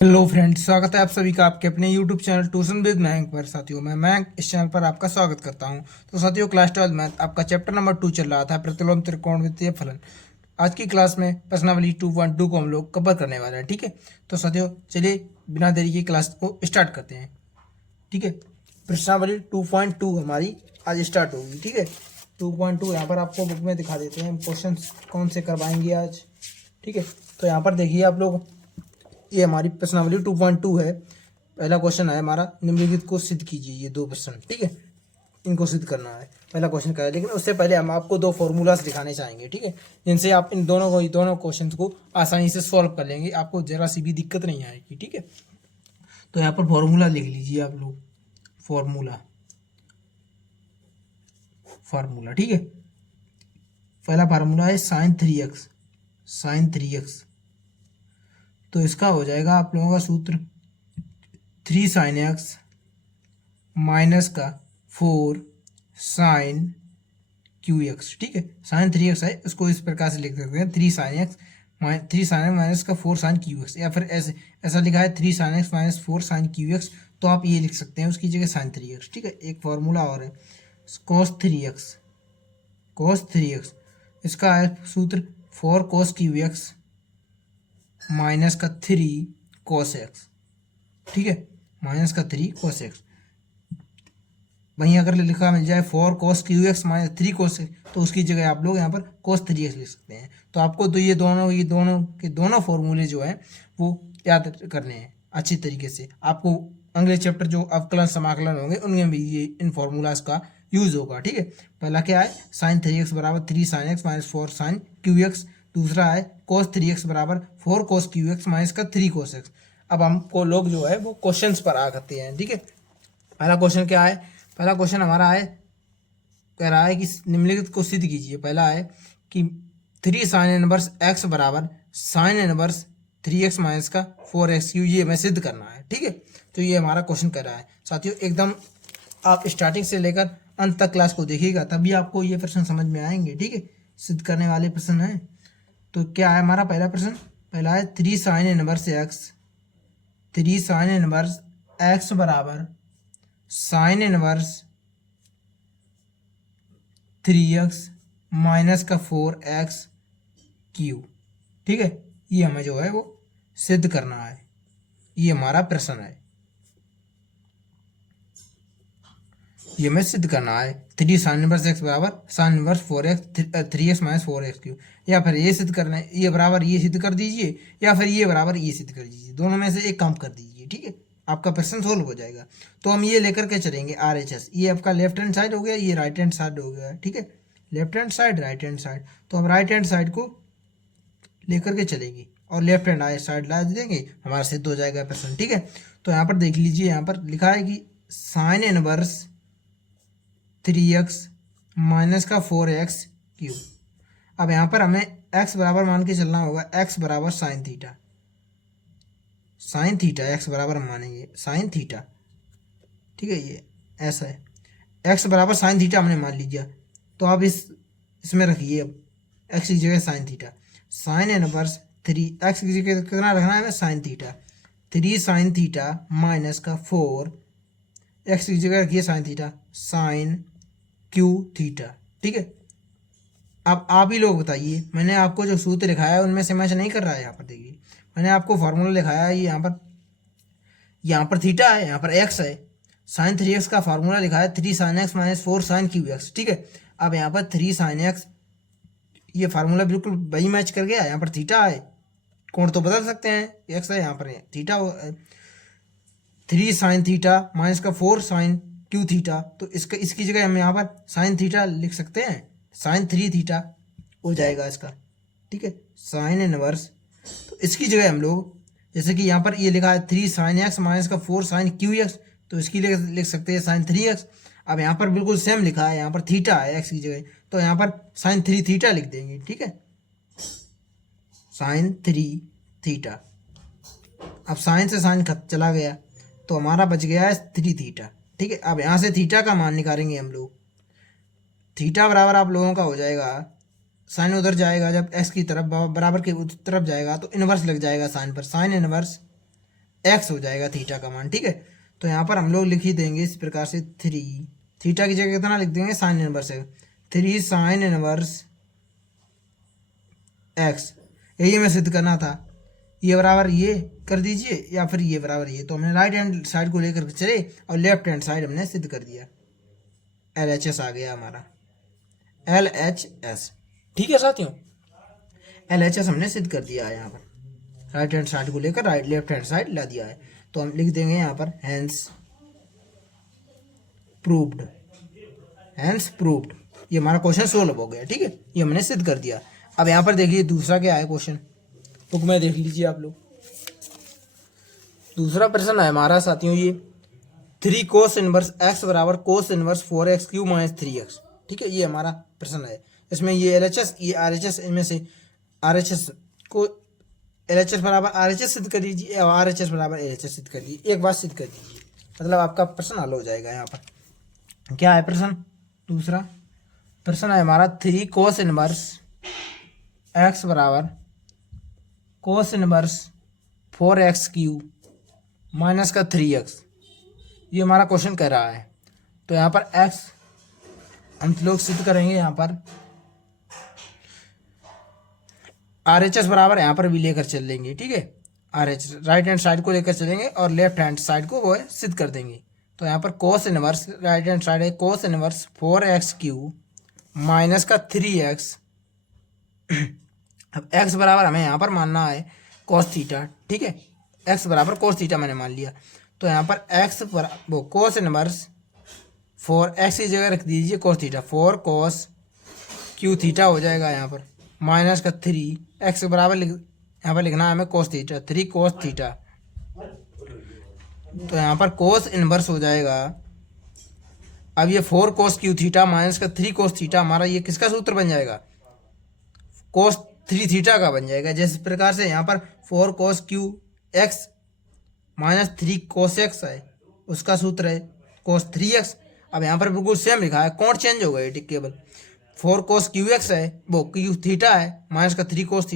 Hello friends, स्वागत है आप सभी का आपके अपने YouTube channel tuition with Mayank पर। साथियों, मैं मयंक इस चैनल पर आपका स्वागत करता हूं। तो साथियों, क्लास 12 मैथ आपका चैप्टर नंबर 2 चल रहा था, प्रतिलोम त्रिकोणमितीय फलन। आज की क्लास में प्रश्नावली 2.2 को हम लोग कवर करने वाले हैं। ठीक है, तो साथियों चलिए बिना देरी की क्लास को स्टार्ट करते हैं। ठीक है, प्रश्नावली 2.2 हमारी आज स्टार्ट होगी। ठीक है, 2.2 यहाँ पर आपको बुक में दिखा देते हैं, क्वेश्चन कौन से करवाएंगे आज। ठीक है, तो यहाँ पर देखिए आप लोग, ये हमारी प्रश्नावली 2.2 है। पहला क्वेश्चन है हमारा, निम्नलिखित को सिद्ध कीजिए। ये दो प्रश्न, ठीक है, इनको सिद्ध करना है। पहला क्वेश्चन क्या है, लेकिन उससे पहले हम आपको दो फॉर्मूलाज दिखाने चाहेंगे। ठीक है, जिनसे आप इन दोनों क्वेश्चन को आसानी से सॉल्व कर लेंगे, आपको जरा सी भी दिक्कत नहीं आएगी। ठीक है, तो यहाँ पर फॉर्मूला लिख लीजिए आप लोग। फॉर्मूला फार्मूला ठीक है, पहला फार्मूला है sin 3x। sin 3x, तो इसका हो जाएगा आप लोगों का सूत्र 3 sin x माइनस का 4 sin QX। ठीक है, sin 3x है, उसको इस प्रकार से लिख सकते हैं 3 sin x माइनस का 4 sin QX, या फिर ऐसे ऐसा लिखा है 3 sin x minus 4 sin QX, तो आप ये लिख सकते हैं उसकी जगह sin 3x। ठीक है, एक फॉर्मूला और है cos 3x। इसका है सूत्र 4 cos QX माइनस का 3 cos x। ठीक है, माइनस का 3 cos x। वहीं अगर लिखा मिल जाए 4 cos QX minus 3 cos x, तो उसकी जगह आप लोग यहाँ पर cos 3x लिख सकते हैं। तो आपको तो ये दोनों के दोनों फॉर्मूले जो हैं वो याद करने हैं अच्छी तरीके से। आपको अगले चैप्टर जो अवकलन समाकलन होंगे उनमें भी ये इन फॉर्मूलाज का यूज होगा। ठीक है, पहला क्या है, sin 3x बराबर 3 sin x minus 4 sin QX। दूसरा है cos 3x बराबर 4 cos QX माइनस का 3 cos x। अब हमको लोग जो है वो क्वेश्चंस पर आ करते हैं। ठीक है, पहला क्वेश्चन क्या है, पहला क्वेश्चन हमारा है, कह रहा है कि निम्नलिखित को सिद्ध कीजिए। पहला है कि 3 sin 1x बराबर sin 1 3x माइनस का 4x क्यू, ये हमें सिद्ध करना है। ठीक है, तो ये हमारा क्वेश्चन कर रहा है। साथियों एकदम आप स्टार्टिंग से लेकर अंत तक क्लास को देखिएगा, तभी आपको ये प्रश्न समझ में आएंगे। ठीक है, सिद्ध करने वाले प्रश्न हैं। तो क्या है हमारा पहला प्रश्न, पहला है 3 sin 1x बराबर sin 1 3x माइनस का 4x क्यू। ठीक है, ये हमें जो है वो सिद्ध करना है, ये हमारा प्रश्न है, ये हमें सिद्ध करना है। 3 sin 1x बराबर sin 1 4x 3x minus 4x Q, या फिर ये सिद्ध करना है, ये बराबर ये सिद्ध कर दीजिए, या फिर ये बराबर ये सिद्ध कर दीजिए, दोनों में से एक काम कर दीजिए। ठीक है, आपका प्रश्न सोल्व हो जाएगा। तो हम ये लेकर के चलेंगे RHS, ये आपका लेफ्ट हैंड साइड हो गया, ये राइट हैंड साइड हो गया। ठीक है, left hand side right hand side, तो हम राइट हैंड साइड को लेकर के चलेंगे और लेफ्ट हैंड साइड ला देंगे, हमारा सिद्ध हो जाएगा प्रश्न। ठीक है, तो यहाँ पर देख लीजिए, यहाँ पर लिखा है कि sin 1 3x माइनस का 4x क्यू। अब यहाँ पर हमें x बराबर मान के चलना होगा, x बराबर sin थीटा x बराबर हम मानेंगे sin थीटा। ठीक है, ये ऐसा है, x बराबर sin थीटा हमने मान लीजिए। तो आप इसमें रखिए, अब x की जगह sin थीटा, sin 1 3 x की जगह कितना रखना है हमें, sin theta. 3 sin theta minus का 4 x की जगह रखिए sin theta, sin Q theta. ठीक है, अब आप ही लोग बताइए, मैंने आपको जो सूत्र लिखाया है उनमें से मैच नहीं कर रहा है। यहाँ पर देखिए, मैंने आपको फॉर्मूला लिखाया है, यहाँ पर थीटा है, यहाँ पर एक्स है। sin 3x का फार्मूला लिखा है 3 sin x minus 4 sin QX। ठीक है, अब यहाँ पर 3 sin x, ये फार्मूला बिल्कुल वही मैच कर गया। यहाँ पर थीटा है, कोण तो बदल सकते हैं, एक्स है यहाँ पर थीटा। 3 sin थीटा माइनस का 4 sin Q थीटा, तो इसकी जगह हम यहाँ पर sin थीटा लिख सकते हैं, sin 3 थीटा हो जाएगा इसका। ठीक है, sin 1, तो इसकी जगह हम लोग, जैसे कि यहाँ पर ये लिखा है 3 sin x माइनस का 4 sin QX, तो इसकी लिख सकते हैं sin 3x। अब यहाँ पर बिल्कुल सेम लिखा है, यहाँ पर थीटा है एक्स की जगह, तो यहाँ पर sin 3 थीटा लिख देंगे। ठीक है, sin 3 थीटा। अब साइन से साइन खत चला गया, तो हमारा बच गया है 3 थीटा। ठीक है, अब यहाँ से थीटा का मान निकालेंगे हम लोग। थीटा बराबर आप लोगों का हो जाएगा, साइन उधर जाएगा, जब एक्स की तरफ बराबर की तरफ जाएगा तो इनवर्स लग जाएगा साइन पर, साइन इनवर्स एक्स हो जाएगा थीटा का मान, ठीक है। तो यहाँ पर हम लोग लिख ही देंगे इस प्रकार से, 3 थीटा की जगह कितना लिख देंगे, साइन इनवर्स है, 3 साइन इनवर्स एक्स। यही हमें सिद्ध करना था, ये बराबर ये कर दीजिए या फिर ये बराबर ये। तो हमने राइट हैंड साइड को लेकर चले और लेफ्ट हैंड साइड हमने सिद्ध कर दिया, LHS आ गया हमारा, LHS, ठीक है साथियों। LHS हमने सिद्ध कर दिया है यहाँ पर, राइट हैंड साइड को लेकर राइट लेफ्ट हैंड साइड ला दिया है। तो हम लिख देंगे यहाँ पर हैंस प्रूव्ड, हैंस प्रूव्ड। ये हमारा क्वेश्चन सोल्व हो गया, ठीक है, ये हमने सिद्ध कर दिया। अब यहाँ पर देखिए दूसरा क्या है क्वेश्चन, बुक में देख लीजिए आप लोग। दूसरा प्रश्न है हमारा साथियों ये, 3 कोस इनवर्स एक्स बराबर cos inverse 4x Q minus 3x, ठीक है, ये हमारा प्रश्न है। इसमें ये LHS ये RHS, इनमें से RHS को LHS बराबर RHS सिद्ध कर दीजिए और RHS बराबर LHS सिद्ध कर दीजिए, एक बार सिद्ध कर दीजिए, मतलब आपका प्रश्न हल हो जाएगा। यहाँ पर क्या है प्रश्न, दूसरा प्रश्न है हमारा, 3 कोस इनवर्स एक्स बराबर cos inverse 4x Q minus का 3x, ये हमारा क्वेश्चन कह रहा है। तो यहाँ पर x हम लोग सिद्ध करेंगे, यहाँ पर RHS बराबर यहाँ पर भी लेकर चल लेंगे, ठीक है, RHS राइट हैंड साइड को लेकर चलेंगे और लेफ्ट हैंड साइड को वो सिद्ध कर देंगे। तो यहाँ पर cos inverse right hand side है, cos inverse 4x Q minus का 3x। अब x बराबर हमें यहाँ पर मानना है कोस थीटा, ठीक है, x बराबर कोस थीटा मैंने मान लिया। तो यहाँ पर x बराबर वो कोस इनवर्स 4x की जगह रख दीजिए cos theta, 4 cos Q theta हो जाएगा यहाँ पर, माइनस का 3x बराबर यहाँ पर लिखना है हमें कोस थीटा, 3 कोस थीटा। तो यहाँ पर कोस इनवर्स हो जाएगा, अब ये 4 कोस क्यू थीटा माइनस का 3 कोस थीटा, हमारा ये किसका सूत्र बन जाएगा, कोस 3 थीटा का बन जाएगा। जिस प्रकार से यहाँ पर 4 cos cube X minus 3 cos X है, उसका सूत्र है कोस 3x। अब यहाँ पर बिल्कुल सेम लिखा है, कोण चेंज हो गए केवल, 4 कोस क्यू एक्स है, वो क्यू थीटा है, माइनस का 3 कोस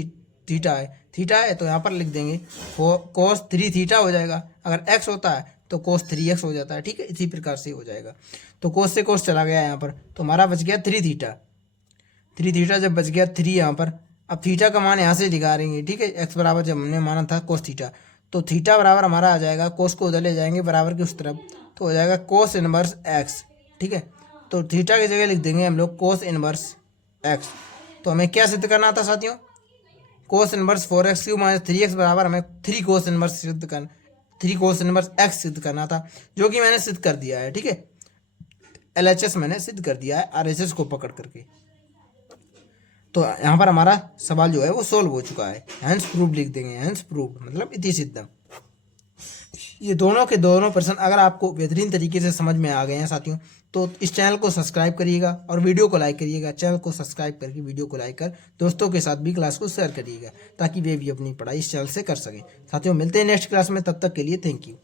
थीटा है, तो यहाँ पर लिख देंगे 4 कोस 3 थीटा हो जाएगा। अगर x होता है तो कोस 3x हो जाता है, ठीक है, इसी प्रकार से हो जाएगा। तो कोस से कोस चला गया यहाँ पर, तो हमारा बच गया 3 थीटा। 3 थीटा जब बच गया 3 यहाँ पर, अब थीटा का मान यहाँ से निकालेंगे, ठीक है, x बराबर जब हमने माना था कोस थीटा, तो थीटा बराबर हमारा आ जाएगा, कोस को उधर ले जाएंगे बराबर की उस तरफ, तो हो जाएगा कोस इनवर्स x, ठीक है। तो थीटा की जगह लिख देंगे हम लोग कोस इनवर्स x। तो हमें क्या सिद्ध करना था साथियों, cos inverse 4x Q minus 3x बराबर हमें 3 कोस इनवर्स सिद्ध करना, 3 कोस इनवर्स x सिद्ध करना था, जो कि मैंने सिद्ध कर दिया है, ठीक है। LHS मैंने सिद्ध कर दिया है RHS को पकड़ करके। तो यहाँ पर हमारा सवाल जो है वो सोल्व हो चुका है, हैंस प्रूव लिख देंगे, हैंस प्रूव मतलब इति सिद्धम। ये दोनों के दोनों प्रश्न अगर आपको बेहतरीन तरीके से समझ में आ गए हैं साथियों, तो इस चैनल को सब्सक्राइब करिएगा और वीडियो को लाइक करिएगा। चैनल को सब्सक्राइब करके वीडियो को लाइक कर दोस्तों के साथ भी क्लास को शेयर करिएगा, ताकि वे भी अपनी पढ़ाई इस चैनल से कर सकें। साथियों मिलते हैं नेक्स्ट क्लास में, तब तक के लिए थैंक यू।